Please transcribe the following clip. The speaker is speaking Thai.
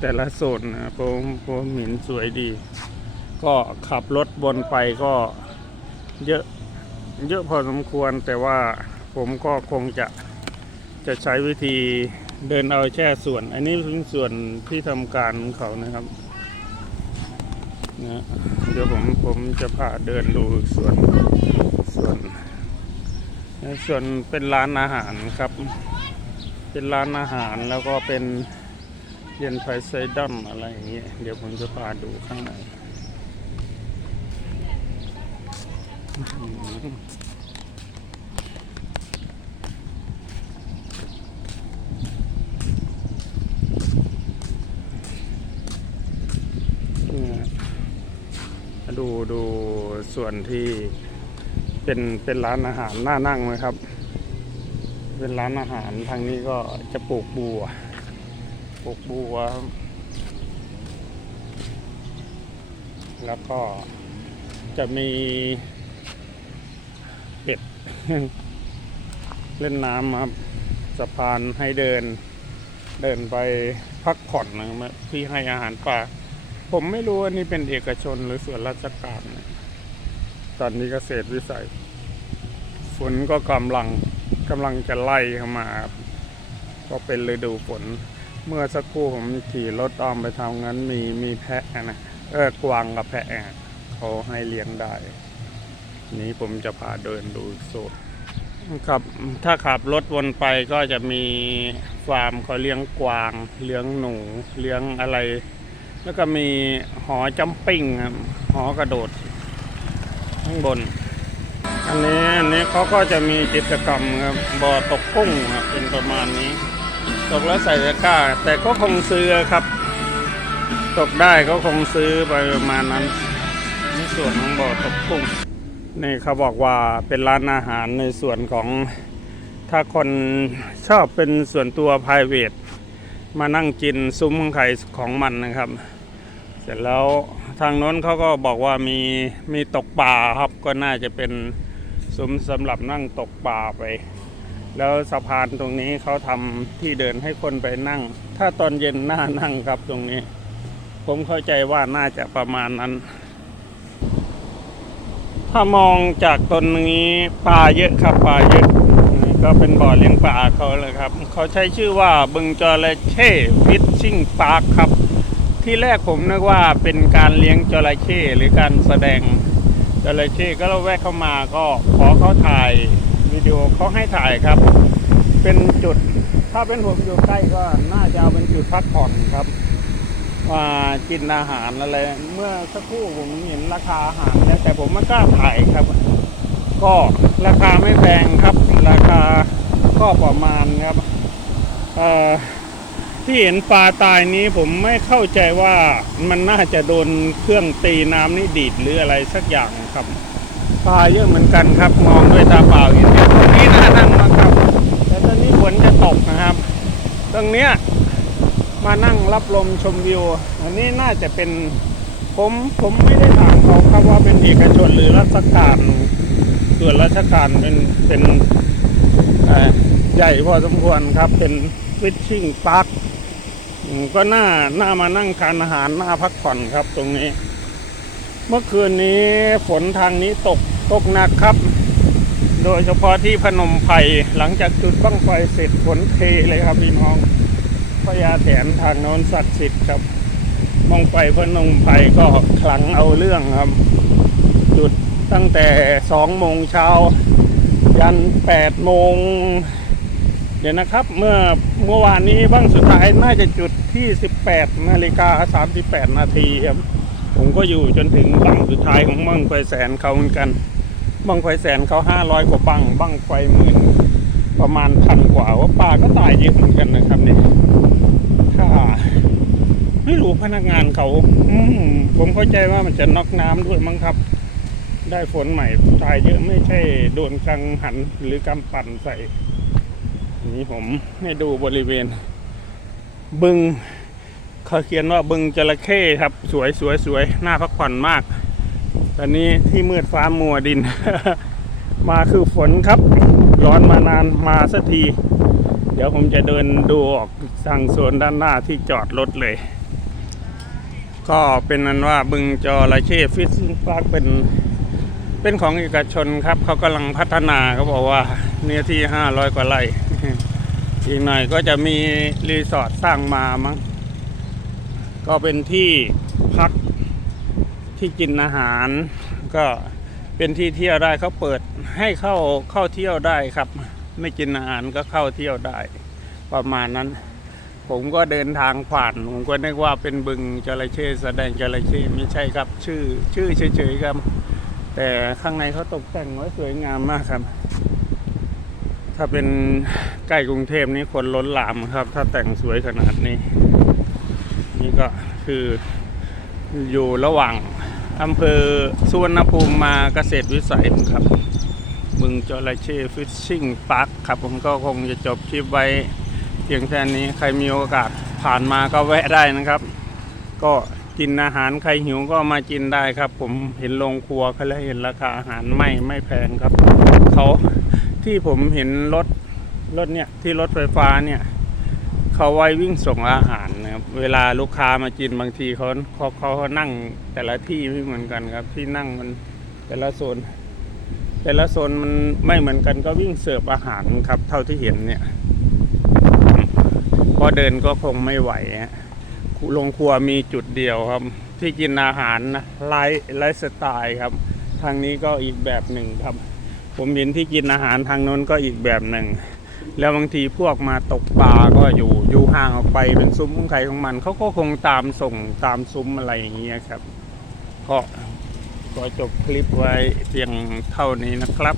แต่ละโซนนะผมผมเห็นสวยดี ก็ขับรถบนไปก็เยอะเยอะพอสมควรแต่ว่าผมก็คงจะจะใช้วิธีเดินเอาแค่ส่วน อันนี้เป็นส่วนที่ทำการของเขานะครับนะเดี๋ยวผมผมจะพาเดินดูส่วนส่วนส่วนเป็นร้านอาหารครับ เป็นร้านอาหารแล้วก็เป็น เย็นไฟไซดอนอะไรอย่างเงี้ยเดี๋ยวผมจะพาดูข้างในดูดูส่วนที่เป็นเป็นร้านอาหารน่านั่งไหมครับ เป็นร้านอาหารทางนี้ก็จะปลูกบัว ลูกบัว แล้วก็จะมีเป็ด เล่นน้ำครับสะพานให้เดิน เดินไปพักผ่อนนะที่ให้อาหารปลาผมไม่รู้ว่านี่เป็นเอกชนหรือส่วนราชการนะตอนนี้เกษตรวิสัย ฝนก็กำลังกำลังจะไล่เข้ามาครับก็เป็นฤดูฝน เมื่อสักครู่ผมขี่รถออมไปทางนั้นมีมีแพะนะเออกวางกับแพะเขาให้เลี้ยงได้ นี้ผมจะพาเดินดูโซนครับถ้าขับรถวนไปก็จะมีฟาร์มเขาเลี้ยงกวาง เลี้ยงหนู เลี้ยงอะไร แล้วก็มีหอจัมปิ้งครับหอกระโดด ข้างบน อันนี้อันนี้เขาก็จะมีกิจกรรมครับบ่อตกกุ้งครับเป็นประมาณนี้ ตกแล้วใส่ตะกร้า แต่ก็คงซื้อครับ ตกได้ก็คงซื้อไปประมาณนั้นในส่วนของบ่อตกกุ้งนี่เขาบอกว่าเป็นร้านอาหารในส่วนของถ้าคนชอบเป็นส่วนตัว p r i v a t มานั่งกินซุ้มของไข่ของมันนะครับ เสร็จแล้วทางโน้นเขาก็บอกว่ามีมีตกปลาครับก็น่าจะเป็นซุ้มสำหรับนั่งตกปลาไป แล้วสะพานตรงนี้เขาทำที่เดินให้คนไปนั่ง ถ้าตอนเย็นน่านั่งครับตรงนี้ ผมเข้าใจว่าน่าจะประมาณนั้น ถ้ามองจากตนนี้ปลาเยอะครับปลาเยอะก็เป็นบ่อเลี้ยงปลาเขาเลยครับ เขาใช้ชื่อว่าบึงจระเข้ฟิชชิ่งปาร์คครับ ที่แรกผมนึกว่าเป็นการเลี้ยงจระเข้หรือการแสดงจระเข้ก็เราแวะเข้ามาก็ขอเขาถ่าย วิดีโอเขาให้ถ่ายครับ เป็นจุดถ้าเป็นผมอยู่ใกล้ก็น่าจะเอาเป็นจุดพักผ่อนครับว่ากินอาหารอะไรเมื่อสักครู่ผมเห็นราคาอาหารแล้วแต่ผมไม่กล้าถ่ายครับ ก็ราคาไม่แพงครับ ราคาก็ประมาณครับเอ่อที่เห็นปลาตายนี้ผมไม่เข้าใจว่ามันน่าจะโดนเครื่องตีน้ำนี่ดีดหรืออะไรสักอย่างครับ ปลาเยอะเหมือนกันครับ มองด้วยตาเปล่าเห็นไหมตรงนี้น่านั่งมาครับแต่ตอนนี้ฝนจะตกนะครับ ตรงเนี้ยมานั่งรับลมชมวิว อันนี้น่าจะเป็นผมผมไม่ได้ถามเขาครับว่าเป็นเอกชนหรือราชการส่วนราชการเป็นเป็นใหญ่พอสมควรครับเป็นฟิชชิ่งพาร์คก็น่าน่ามานั่งทานอาหารน่าพักผ่อนครับตรงนี้ เมื่อคืนนี้ฝนทางนี้ตกตกหนักครับ โดยเฉพาะที่พนมไพรหลังจากจุดบั้งไฟเสร็จฝนเทเลยครับพี่น้องพญาแถนทางโน้นศักดิ์สิทธิ์ครับบั้งไฟพนมไพรก็ขลังเอาเรื่องครับ จุดตั้งแต่สองโมงเช้ายันแปดโมงเดี๋ยวนะครับเมื่อเมื่อวานนี้บ้างสุดท้ายน่าจะจุดที่ 18นาฬิกา38นาทีครับ ผมก็อยู่จนถึงบังสุดท้ายของบังไฟแสนเขาเหมือนกันบังไฟแสนเขา500กว่าบังบังไฟหมื่นประมาณพันกว่าว่าปลาก็ตายเยอะเหมือนกันนะครับเนี่ยถ้าไม่รู้พนักงานเขา อืผมเข้าใจว่ามันจะน็อกน้ำด้วยมั้งครับ ได้ฝนใหม่ตายเยอะไม่ใช่โดนกังหันหรือกำปั่นใส่นี่ผมให้ดูบริเวณบึง เขาเขียนว่าบึงจระเข้ครับ สวยสวยสวยน่าพักผ่อนมาก ตอนนี้ที่มืดฟ้ามัวดิน มาคือฝนครับ ร้อนมานานมาสักที เดี๋ยวผมจะเดินดูออกทางโซนด้านหน้าที่จอดรถเลย ก็เป็นนั้นว่าบึงจระเข้ฟิชซิ่งพาร์คเป็นเป็นของเอกชนครับเขากำลังพัฒนาเขาบอกว่าเนื้อที่ 500 กว่าไร่อีกหน่อยก็จะมีรีสอร์ทสร้างมามั้ง ก็เป็นที่พักที่กินอาหาร ก็เป็นที่เที่ยวได้เขาเปิดให้เข้าเข้าเที่ยวได้ครับ ไม่กินอาหารก็เข้าเที่ยวได้ ประมาณนั้น ผมก็เดินทางผ่านผมก็นึกว่าเป็นบึงจระเข้แสดงจระเข้ไม่ใช่ครับ ชื่อชื่อเฉยๆครับ แต่ข้างในเขาตกแต่งไว้สวยงามมากครับถ้าเป็นใกล้กรุงเทพนี่คนล้นหลามครับ ถ้าแต่งสวยขนาดนี้ ก็คืออยู่ระหว่างอำเภอสุวรรณภูมิมาเกษตรวิสัยครับบึงจระเข้ฟิชชิ่งพาร์คครับ ผมก็คงจะจบคลิปไว้เพียงแค่นี้ใครมีโอกาสผ่านมาก็แวะได้นะครับ ก็กินอาหารใครหิวก็มากินได้ครับ ผมเห็นโรงครัวเขาแล้วเห็นราคาอาหารไม่ไม่แพงครับเขาที่ผมเห็นรถรถเนี่ยที่รถไฟฟ้าเนี่ยเขาไว้วิ่งส่งอาหาร เวลาลูกค้ามากินบางทีเขาเขาเขานั่งแต่ละที่ไม่เหมือนกันครับ ที่นั่งมันแต่ละโซน แต่ละโซนมันไม่เหมือนกันก็วิ่งเสิร์ฟอาหารครับ เท่าที่เห็นเนี่ยพอเดินก็คงไม่ไหวฮะโรงครัวมีจุดเดียวครับ ที่กินอาหารนะไลฟ์ไลฟ์สไตล์ครับ ทางนี้ก็อีกแบบหนึ่งครับ ผมเห็นที่กินอาหารทางโน้นก็อีกแบบหนึ่ง แล้วบางทีพวกมาตกปลาก็อยู่อยู่ห่างออกไปเป็นซุ้มของใครของมันเขาก็คงตามส่งตามซุ้มอะไรอย่างเงี้ยครับก็ก็จบคลิปไว้เพียงเท่านี้นะครับ